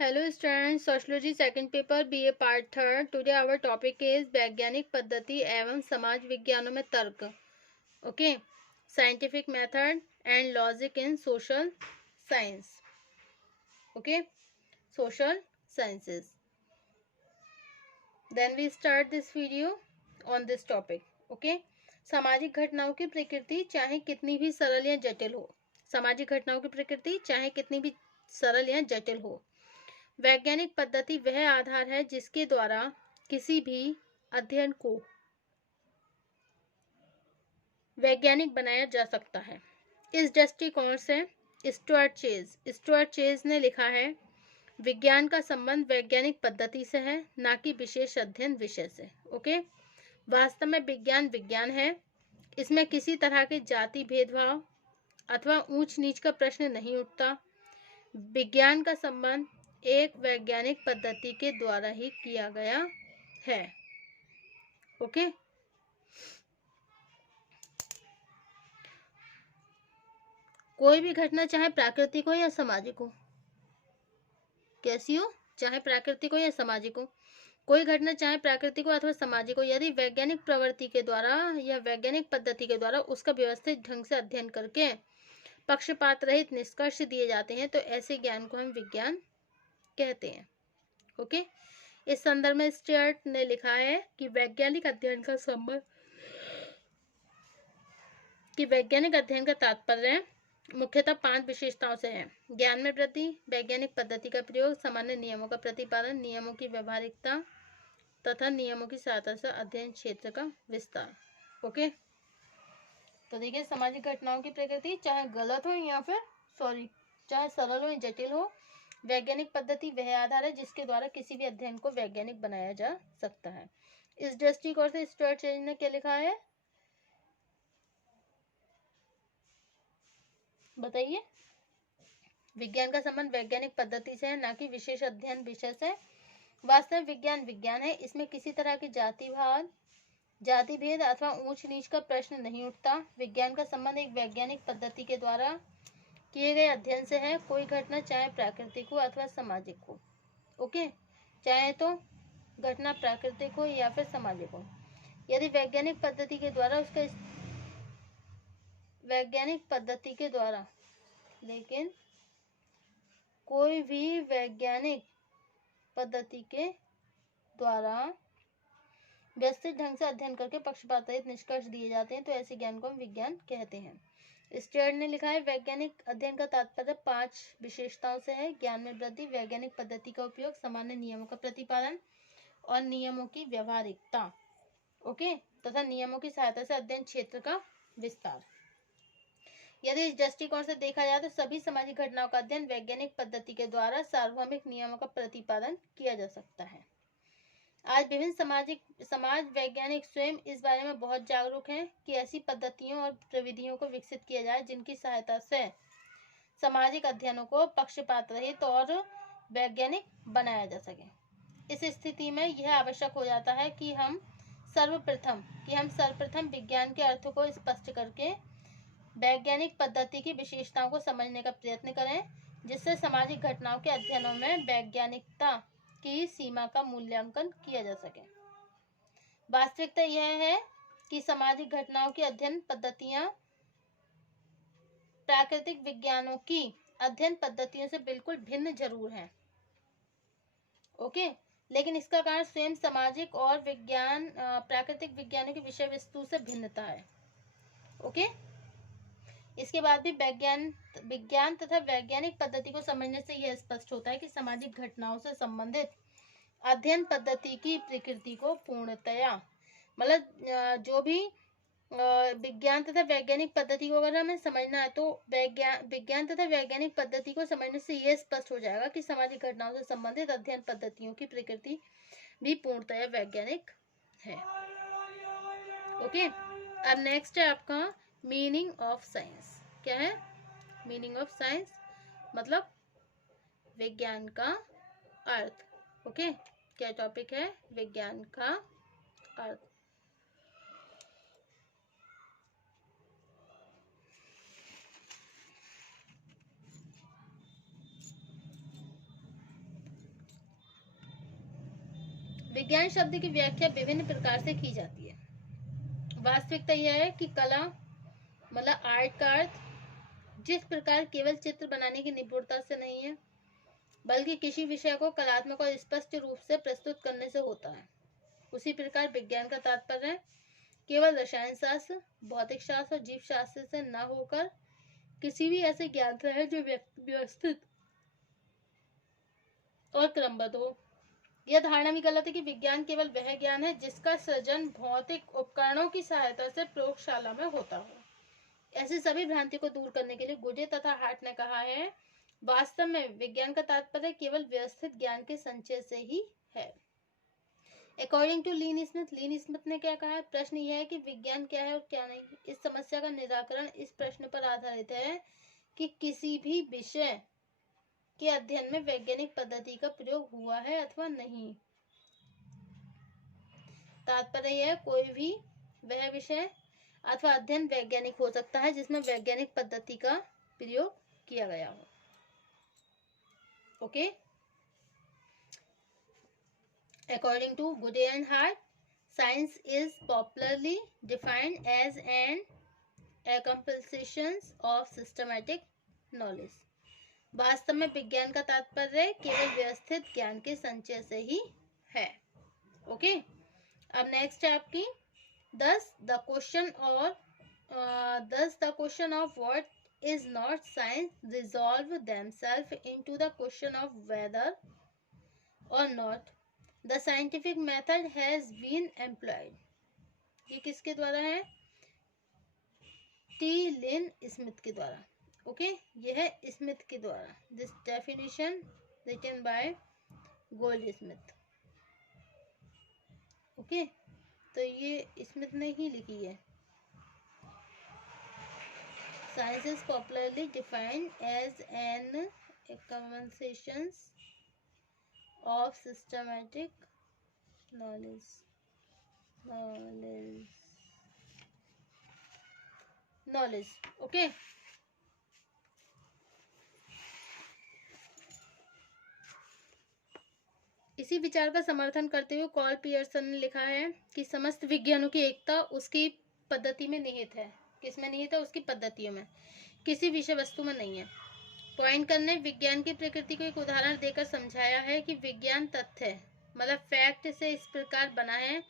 Hello students, sociology second paper BA part third. Today our topic is वैज्ञानिक पद्धति एवं समाज विज्ञानों में तर्क. Okay, scientific method and logic in social science. Okay, social sciences. Then we start this video on this topic. Okay, सामाजिक घटनाओं की प्रकृति चाहे कितनी भी सरल या जटिल हो. सामाजिक घटनाओं की प्रकृति चाहे कितनी भी सरल या जटिल हो, वैज्ञानिक पद्धति वह आधार है जिसके द्वारा किसी भी अध्ययन को वैज्ञानिक बनाया जा सकता है. इस दृष्टिकोण से स्टुअर्ट चेज ने लिखा है, विज्ञान का संबंध वैज्ञानिक पद्धति से है, ना कि विशेष अध्ययन विषय से. ओके, वास्तव में विज्ञान विज्ञान है. इसमें किसी तरह के जाति भेदभाव अथवा ऊंच नीच का प्रश्न नहीं उठता. विज्ञान का संबंध एक वैज्ञानिक पद्धति के द्वारा ही किया गया है. ओके, कोई भी घटना चाहे प्राकृतिक हो या सामाजिक हो, कैसी हो, चाहे प्राकृतिक हो या सामाजिक हो, कोई घटना चाहे प्राकृतिक हो अथवा सामाजिक हो, यदि वैज्ञानिक प्रवृत्ति के द्वारा या वैज्ञानिक पद्धति के द्वारा उसका व्यवस्थित ढंग से अध्ययन करके पक्षपात रहित निष्कर्ष दिए जाते हैं तो ऐसे ज्ञान को हम विज्ञान कहते हैं. ओके, इस संदर्भ में स्टुअर्ट ने लिखा है कि वैज्ञानिक अध्ययन का तात्पर्य मुख्यतः 5 विशेषताओं से है. ज्ञान में वृद्धि, वैज्ञानिक पद्धति का प्रयोग, सामान्य नियमों का प्रतिपादन, नियमों की व्यवहारिकता तथा नियमों की सहायता से अध्ययन क्षेत्र का विस्तार. ओके, तो देखिए, सामाजिक घटनाओं की प्रकृति चाहे गलत हो या फिर चाहे सरल हो या जटिल हो, वैज्ञानिक पद्धति वह आधार है जिसके द्वारा किसी भी अध्ययन को वैज्ञानिक बनाया जा सकता है. इस दृष्टिकोण से स्टुअर्ट चेज ने क्या लिखा है, बताइए. विज्ञान का संबंध वैज्ञानिक पद्धति से है, ना कि विशेष अध्ययन विषय से. वास्तव विज्ञान विज्ञान है. इसमें किसी तरह के जाति भेद अथवा ऊंच नीच का प्रश्न नहीं उठता. विज्ञान का संबंध एक वैज्ञानिक पद्धति के द्वारा किए गए अध्ययन से है. कोई घटना चाहे प्राकृतिक हो अथवा सामाजिक हो. ओके, चाहे तो घटना प्राकृतिक हो या फिर सामाजिक हो, यदि वैज्ञानिक पद्धति के द्वारा लेकिन कोई भी वैज्ञानिक पद्धति के द्वारा व्यवस्थित ढंग से अध्ययन करके पक्षपात रहित निष्कर्ष दिए जाते हैं तो ऐसे ज्ञान को हम विज्ञान कहते हैं. स्टुअर्ट ने लिखा है, वैज्ञानिक अध्ययन का तात्पर्य 5 विशेषताओं से है. ज्ञान में वृद्धि, वैज्ञानिक पद्धति का उपयोग, सामान्य नियमों का प्रतिपादन और नियमों की व्यवहारिकता. ओके, तथा नियमों की सहायता से अध्ययन क्षेत्र का विस्तार. यदि इस दृष्टिकोण से देखा जाए तो सभी सामाजिक घटनाओं का अध्ययन वैज्ञानिक पद्धति के द्वारा सार्वभौमिक नियमों का प्रतिपादन किया जा सकता है. आज विभिन्न समाज वैज्ञानिक स्वयं इस बारे में बहुत जागरूक हैं कि ऐसी पद्धतियों और प्रविधियों को विकसित किया जाए जिनकी सहायता से सामाजिक अध्ययनों को पक्षपात रहित और वैज्ञानिक बनाया जा सके. इस स्थिति में यह आवश्यक हो जाता है कि हम सर्वप्रथम विज्ञान के अर्थों को स्पष्ट करके वैज्ञानिक पद्धति की विशेषताओं को समझने का प्रयत्न करें, जिससे सामाजिक घटनाओं के अध्ययनों में वैज्ञानिकता की सीमा का मूल्यांकन किया जा सके. वास्तविकता यह है कि सामाजिक घटनाओं की अध्ययन पद्धतियां प्राकृतिक विज्ञानों की अध्ययन पद्धतियों से बिल्कुल भिन्न जरूर हैं. ओके, लेकिन इसका कारण स्वयं सामाजिक और प्राकृतिक विज्ञानों की विषय वस्तु से भिन्नता है. ओके, इसके बाद भी विज्ञान तथा वैज्ञानिक पद्धति को समझने से यह स्पष्ट होता है कि सामाजिक घटनाओं से संबंधित अध्ययन पद्धति की प्रकृति को पूर्णतया, मतलब जो भी विज्ञान तथा वैज्ञानिक पद्धति को अगर हमें समझना है तो विज्ञान तथा वैज्ञानिक पद्धति को समझने से यह स्पष्ट हो जाएगा कि सामाजिक घटनाओं से संबंधित अध्ययन पद्धतियों की प्रकृति भी पूर्णतया वैज्ञानिक है. ओके, अब नेक्स्ट है आपका मीनिंग ऑफ साइंस. क्या है मीनिंग ऑफ साइंस? मतलब विज्ञान का अर्थ. ओके, क्या टॉपिक है? विज्ञान का अर्थ. विज्ञान शब्द की व्याख्या विभिन्न प्रकार से की जाती है। वास्तविकता यह है कि कला मतलब आर्ट का अर्थ जिस प्रकार केवल चित्र बनाने की निपुणता से नहीं है, बल्कि किसी विषय को कलात्मक और स्पष्ट रूप से प्रस्तुत करने से होता है, उसी प्रकार विज्ञान का तात्पर्य केवल रसायन शास्त्र, भौतिक शास्त्र और जीव शास्त्र से न होकर किसी भी ऐसे ज्ञान से है जो व्यवस्थित और क्रमबद्ध हो। यह धारणा भी गलत है कि विज्ञान केवल वह ज्ञान है जिसका सृजन भौतिक उपकरणों की सहायता से प्रयोगशाला में होता हो। ऐसी सभी भ्रांतियों को दूर करने के लिए गुडे तथा हार्ट ने कहा है, वास्तव में विज्ञान का तात्पर्य केवल व्यवस्थित ज्ञान के संचय से ही है। अकॉर्डिंग टू लीन स्मिथ ने क्या कहा है? प्रश्न यह है कि विज्ञान क्या है और क्या नहीं। इस समस्या का निराकरण इस प्रश्न पर आधारित है कि किसी भी विषय के अध्ययन में वैज्ञानिक पद्धति का प्रयोग हुआ है अथवा नहीं। तात्पर्य यह कोई भी वह विषय अथवा अध्ययन वैज्ञानिक हो सकता है जिसमें वैज्ञानिक पद्धति का प्रयोग किया गया हो। Okay, according to Goode and Hatt, science is popularly defined as an accomplishment of systematic knowledge। वास्तव में विज्ञान का तात्पर्य केवल व्यवस्थित ज्ञान के संचय से ही है। ओके, अब नेक्स्ट है आपकी thus the question of what is not science resolve themselves into the question of whether or not the scientific method has been employed। ये किसके द्वारा है? टी लिन स्मिथ के द्वारा। ओके, यह है स्मिथ के द्वारा। This definition written by Goldsmith. Okay, तो ये स्मिथ ने ही लिखी है। Science is popularly defined as an accumulation of systematic knowledge। Okay, इसी विचार का समर्थन करते हुए कॉल पियर्सन ने लिखा है कि समस्त विज्ञानों की एकता उसकी पद्धति में निहित है। किसमें निहित है? उसकी पद्धतियों में, किसी विषय वस्तु में नहीं है। पॉइंटर ने विज्ञान की प्रकृति को एक उदाहरण देकर समझाया है कि विज्ञान तथ्य मतलब फैक्ट से इस प्रकार बना है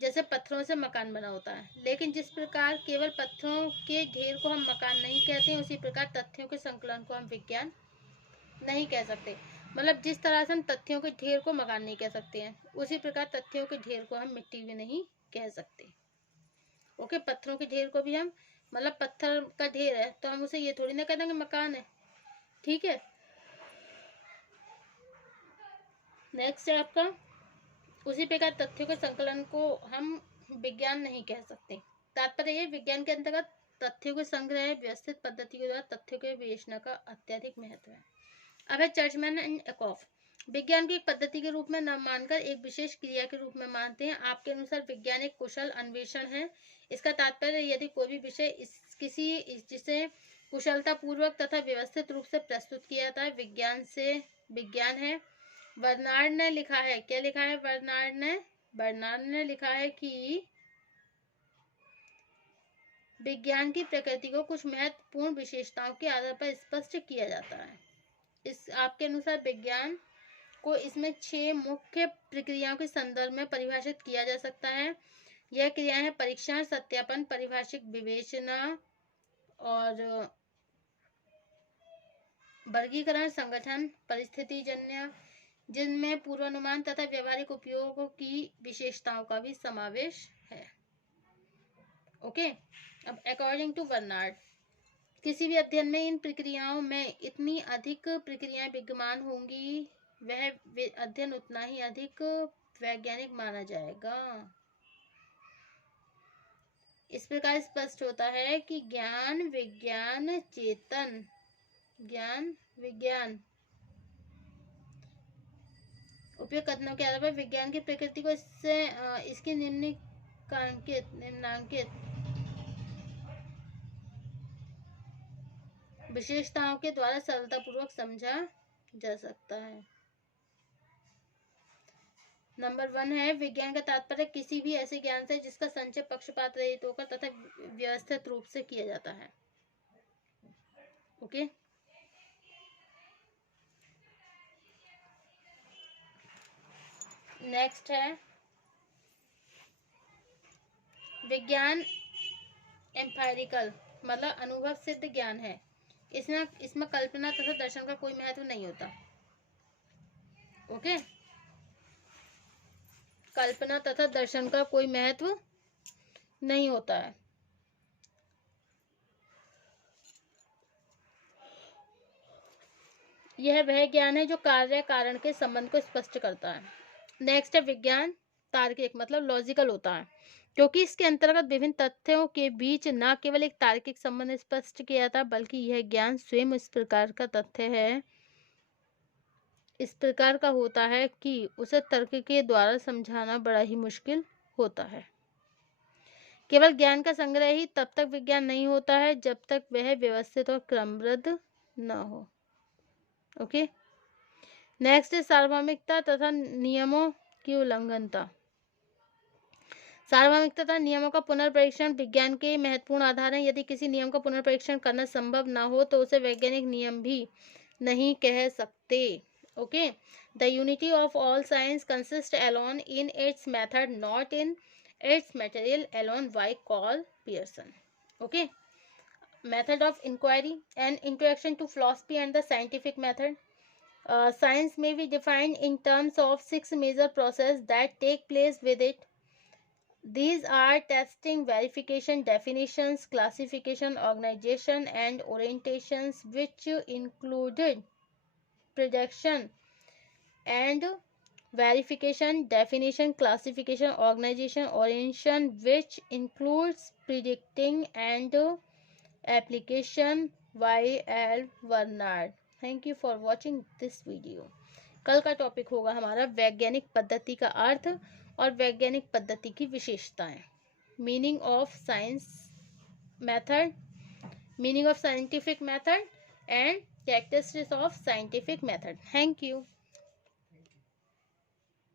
जैसे पत्थरों से मकान बना होता है, लेकिन जिस प्रकार केवल पत्थरों के ढेर को हम मकान नहीं कहते, उसी प्रकार तथ्यों के संकलन को हम विज्ञान नहीं कह सकते। मतलब जिस तरह से हम तथ्यों के ढेर को मकान नहीं कह सकते हैं, उसी प्रकार तथ्यों के ढेर को हम मिट्टी भी नहीं कह सकते। ओके, पत्थरों के ढेर को भी हम मतलब पत्थर का ढेर है तो हम उसे ये थोड़ी ना कह देंगे मकान है। ठीक है, नेक्स्ट है आपका उसी प्रकार तथ्यों के संकलन को हम विज्ञान नहीं कह सकते। तात्पर्य ये विज्ञान के अंतर्गत तथ्यों के संग्रह व्यवस्थित पद्धति के द्वारा तथ्यों के विवेचना का अत्यधिक महत्व है। अब है चर्चमैन एंड एकॉफ। विज्ञान की एक पद्धति के रूप में न मानकर एक विशेष क्रिया के रूप में मानते हैं। आपके अनुसार विज्ञान एक कुशल अन्वेषण है। इसका तात्पर्य यदि कोई भी विषय जिसे कुशलता पूर्वक तथा व्यवस्थित रूप से प्रस्तुत किया जाता है विज्ञान है। बर्नार्ड ने लिखा है, क्या लिखा है बर्नार्ड ने लिखा है कि विज्ञान की प्रकृति को कुछ महत्वपूर्ण विशेषताओं के आधार पर स्पष्ट किया जाता है। इस आपके अनुसार विज्ञान को इसमें 6 मुख्य प्रक्रियाओं के संदर्भ में परिभाषित किया जा सकता है। यह क्रियाएं हैं परीक्षण, सत्यापन, परिभाषिक विवेचना और वर्गीकरण, संगठन, परिस्थितिजन्य, जिनमें पूर्वानुमान तथा व्यवहारिक उपयोगों की विशेषताओं का भी समावेश है। ओके, अब अकॉर्डिंग टू बर्नार्ड, किसी भी अध्ययन में इन प्रक्रियाओं में इतनी अधिक प्रक्रियाएं विद्यमान होंगी, वह अध्ययन उतना ही अधिक वैज्ञानिक माना जाएगा। इस प्रकार स्पष्ट होता है कि ज्ञान विज्ञान उपयोग कथनों के आधार पर विज्ञान की प्रकृति को इसकी निम्नांकित विशेषताओं के द्वारा सरलतापूर्वक समझा जा सकता है। नंबर 1 है विज्ञान का तात्पर्य किसी भी ऐसे ज्ञान से जिसका संचय पक्षपात रहित होकर तथा व्यवस्थित रूप से किया जाता है। ओके, नेक्स्ट है विज्ञान एम्पायरिकल, मतलब अनुभव सिद्ध ज्ञान है। इसमें कल्पना तथा दर्शन का कोई महत्व नहीं होता। ओके, कल्पना तथा दर्शन का कोई महत्व नहीं होता है। यह वह ज्ञान है जो कार्य कारण के संबंध को स्पष्ट करता है। नेक्स्ट है विज्ञान तार्किक, मतलब लॉजिकल होता है, क्योंकि इसके अंतर्गत विभिन्न तथ्यों के बीच न केवल एक तार्किक संबंध स्पष्ट किया जाता, बल्कि यह ज्ञान स्वयं इस प्रकार का तथ्य है, इस प्रकार का होता है कि उसे तर्क के द्वारा समझाना बड़ा ही मुश्किल होता है। केवल ज्ञान का संग्रह ही तब तक विज्ञान नहीं होता है जब तक वह व्यवस्थित और क्रमबद्ध न हो। ओके, नेक्स्ट है सार्वभौमिकता तथा नियमों की उल्लंघनता। सार्वभौमिकता तथा नियमों का पुनर्परीक्षण विज्ञान के महत्वपूर्ण आधार हैं। यदि किसी नियम का पुनर्परीक्षण करना संभव न हो तो उसे वैज्ञानिक नियम भी नहीं कह सकते। Okay, the unity of all science consist alone in its method, not in its material alone, by Karl Pearson. Okay, method of inquiry and introduction to philosophy and the scientific method. Science may be defined in terms of 6 major processes that take place with it. These are testing, verification, definitions, classification, organization, and orientations, which included prediction and verification, definition, classification, organization, orientation, which includes predicting and application. Y.L. Bernard. Thank you for watching this video. कल का topic होगा हमारा वैज्ञानिक पद्धति का अर्थ और वैज्ञानिक पद्धति की विशेषताएं, meaning of science method, meaning of scientific method and characteristics of scientific method. Thank you.